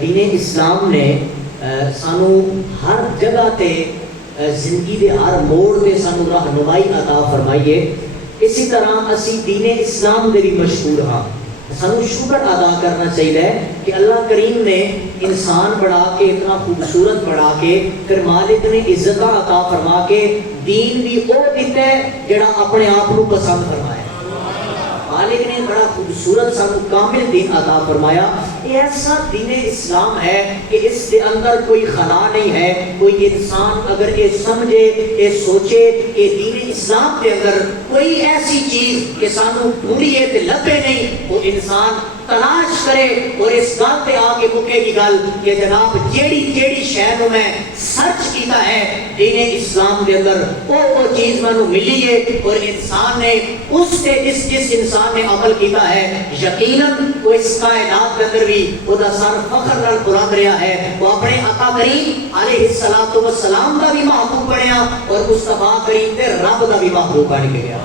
دین اسلام نے سانو ہر جگہ تے زندگی دے ہر موڑ تے سانو رہنمائی عطا فرمائی ہے. اسی طرح اسی دین اسلام دے بھی مشہور ہاں. سانو شکر ادا کرنا چاہیے کہ اللہ کریم نے انسان بڑھا کے اتنا خوبصورت بڑھا کے پھر مالک نے عزت عطا فرما کے دین بھی وہ دیتا ہے جڑا اپنے آپ کو پسند فرمایا. مالک نے بڑا خوبصورت سانو کامل دین عطا فرمایا. یہ ایسا دین اسلام ہے کہ اس کے اندر کوئی خلا نہیں ہے. کوئی انسان اگر یہ سمجھے یہ سوچے کہ دین اسلام کے اندر کوئی ایسی چیز کہ سانو پوری ہے تے لبے نہیں, وہ انسان تلاش کرے اور اس گل پہ آ کے مکے کی گل کہ جناب جیڑی شے نو میں سرچ کیتا ہے دین اسلام کے اندر وہ چیز مانو ملی ہے, اور انسان نے اس سے جس انسان نے عمل کیتا ہے یقیناً وہ اس کائنات کے اندر بھی وہ دا سر فخر نال بلند رہا ہے. وہ اپنے آقا کریم علیہ الصلوۃ والسلام دا بھی محبوب بنیا اور مصطفیٰ کریم تے رب دا بھی محبوب بن گیا.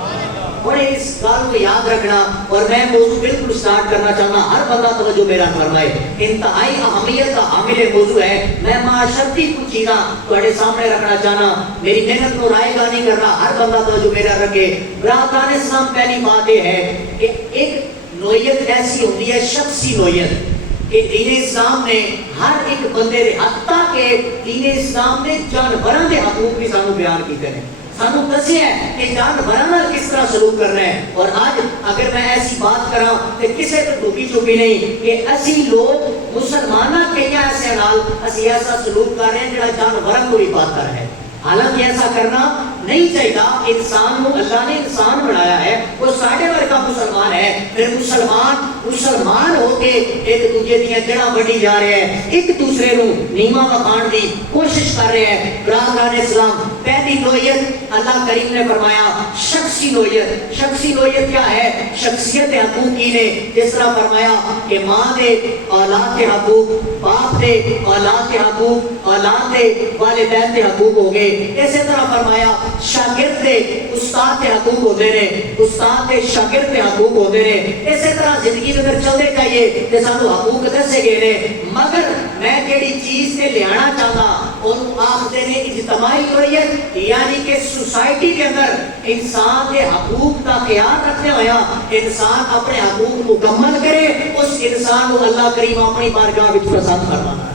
اور اس گل کو یاد رکھنا, اور میں موضوع بالکل سٹارٹ کرنا چاہنا, ہر بندہ توجہ میرا فرمائے. انتہائی اہمیت کا حامل موضوع ہے. میں معاشرتی کچھ چیزاں تھوڑے سامنے رکھنا چاہنا, میری محنت کو رائے گاہ نہیں کرنا, ہر بندہ توجہ میرا رکھے. برادران اسلام, پہلی بات یہ ہے کہ ایک نوعیت ایسی ہوتی ہے شخصی نوعیت کہ دین اسلام نے ہر ایک بندے دے, حتیٰ کہ دین اسلام نے جانوراں دے حقوق بھی سانو بیان کیتے ہیں, سانو دسے ہے کہ جانوراں نال کس طرح سلوک کرنا ہے. اور آج اگر میں ایسی بات کراں تے کسے تے دھوکی چوکی نہیں کہ اسی لوگ مسلماناں کئی ایسے نال اسی ایسا سلوک کر رہے ہیں جڑا جانوراں کو بھی بدتر ہے. حالانکہ ایسا کرنا نہیں چاہیے. انسان کو اللہ نے انسان بنایا ہے, وہ ساڈے ورگا مسلمان ہے. پھر مسلمان ہو کے ایک دوسرے دیا جڑاں وڈی جا رہے ہیں, ایک دوسرے نو نیواں وکھان دی کوشش کر رہے ہیں. برادران اسلام, پہلی نوعیت اللہ کریم نے فرمایا شخصی نوعیت. شخصی نوعیت کیا ہے؟ شخصیت حقوقی نے جس طرح فرمایا کہ ماں دے اولاد کے حقوق, باپ دے اولاد کے حقوق, اولاد دے والدین کے حقوق ہو گئے. اسی طرح فرمایا شاگرد دے استاد کے حقوق ہوتے ہیں, استاد دے شاگرد کے حقوق ہوتے ہیں. اسی طرح زندگی میں اگر چلتے جائیے کہ سانو حقوق دسے گئے نے, مگر میں جیڑی چیز سے لیانا چاہتا اور آخر نے اجتماعی نوعیت یعنی کہ سوسائٹی کے اندر انسان کے حقوق کا خیال رکھتے ہویا انسان اپنے حقوق مکمل کرے, اس انسان کو اللہ کریم اپنی بارگاہ وچ پسند فرماتا ہے.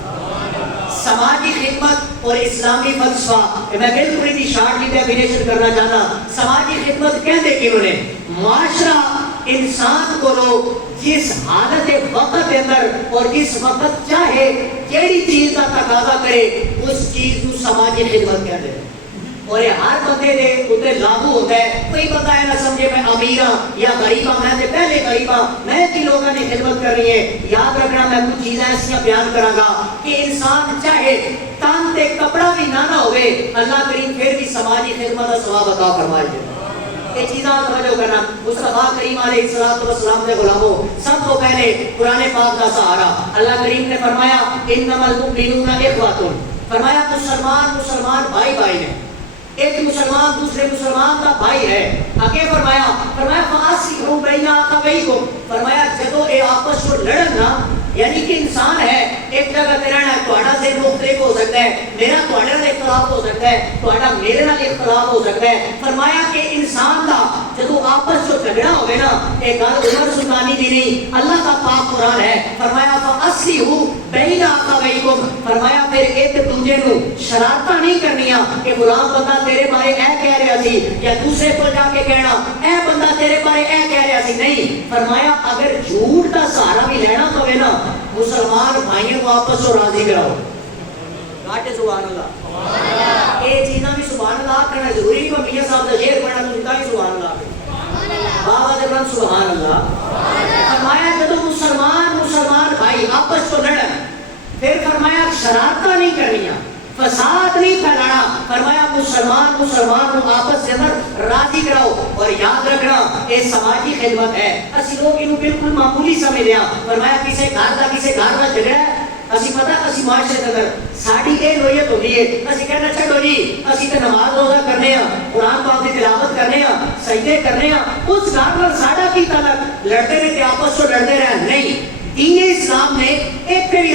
سماجی خدمت اور اسلامی فلسفہ, میں بالکل ہی شارٹ کی ڈیفینیشن کرنا چاہتا. سماجی خدمت کہتے کہ انہوں نے معاشرہ انسان کو جس حالت وقت کے اندر اور جس وقت چاہے جیڑی چیز کا تقاضا کرے اس چیز کو سماجی خدمت کہتے ہیں. اور یہ ہر بندے دے اوتے لاگو ہوتا ہے. کوئی بندہ ہے نہ سمجھے میں امیر ہاں یا غریب ہاں, میں تے پہلے غریب ہاں, میں کی لوگوں کی خدمت کر رہی ہے. یاد رکھنا میں کچھ چیزیں ایسا بیان کراں گا کہ انسان چاہے تن تے کپڑا بھی نہ ہوئے, اللہ کریم پھر بھی سماجی خدمت کا ثواب عطا فرمائے. یہ چیزاں توجہ کرنا. مصطفیٰ کریم علیہ الصلوۃ والسلام کے غلاموں, سب کو پہلے قرآن پاک کا سہارا. اللہ کریم نے فرمایا انما المؤمنون اخوۃ, فرمایا مسلمان بھائی بھائی ہیں, ایک مسلمان دوسرے مسلمان کا بھائی ہے. آگے فرمایا فاصلحوا بین اخویکم, فرمایا جدو اے آپس میں لڑن نا, یعنی کہ انسان ہے ایک جگہ تے رہنا ہے, تہاڈا سے مختلف ہو سکتا ہے, میرا تہاڈے نال اختلاف ہو سکتا ہے, تہاڈا میرے نال اختلاف ہو سکتا ہے. فرمایا کہ انسان دا جدو آپس میں جھگڑا ہوے نا, ایک گل عمر سلطانی دی نہیں, اللہ کا پاک قرآن ہے. فرمایا فاصلحوا بین اخویکم, فرمایا پھر ایک دوسرے نو شرارتاں نہیں کرنیاں کہ فلاں بندہ تیرے بارے اے کہہ رہا سی, یا دوسرے کو جا کے کہنا اے بندہ تیرے بارے اے کہہ رہا سی. نہیں, فرمایا اگر جھوٹ کا سہارا بھی لینا پوے نا, مسلمان بھائیوں کو آپس کو راضی کراؤ. گاٹے سبحان اللہ. یہ چیزاں بھی سبحان اللہ کرنا ضروری نہیں. میاں صاحب کا شعر پڑھنا تو بھی سبحان اللہ, بابا جبران سبحان اللہ. فرمایا جب مسلمان بھائی آپس کو لڑن, پھر فرمایا شرارتاں نہیں کرنیاں, فساد نہیں پھیلانا. فرمایا مسلمان کو آپس کے اندر راضی کراؤ. اور یاد رکھنا یہ سماجی خدمت ہے. اسی لوگ انہوں بالکل معمولی سمجھ لیا. فرمایا کسی گھر کا جھگڑا ہے, اسی پتہ اسی معاشرے کے اندر ساڈی یہ نوعیت ہوتی ہے, اسی کہنا چھڈو جی اسی تے نماز روزہ کرنے ہاں, قرآن پاک کی تلاوت کرنے ہاں, سجدے کرنے ہاں, اس گھر پر ساڈا کی تعلق, لڑتے رہتے آپس کو لڑتے رہے. نہیں, دین اسلام نے ایک بھی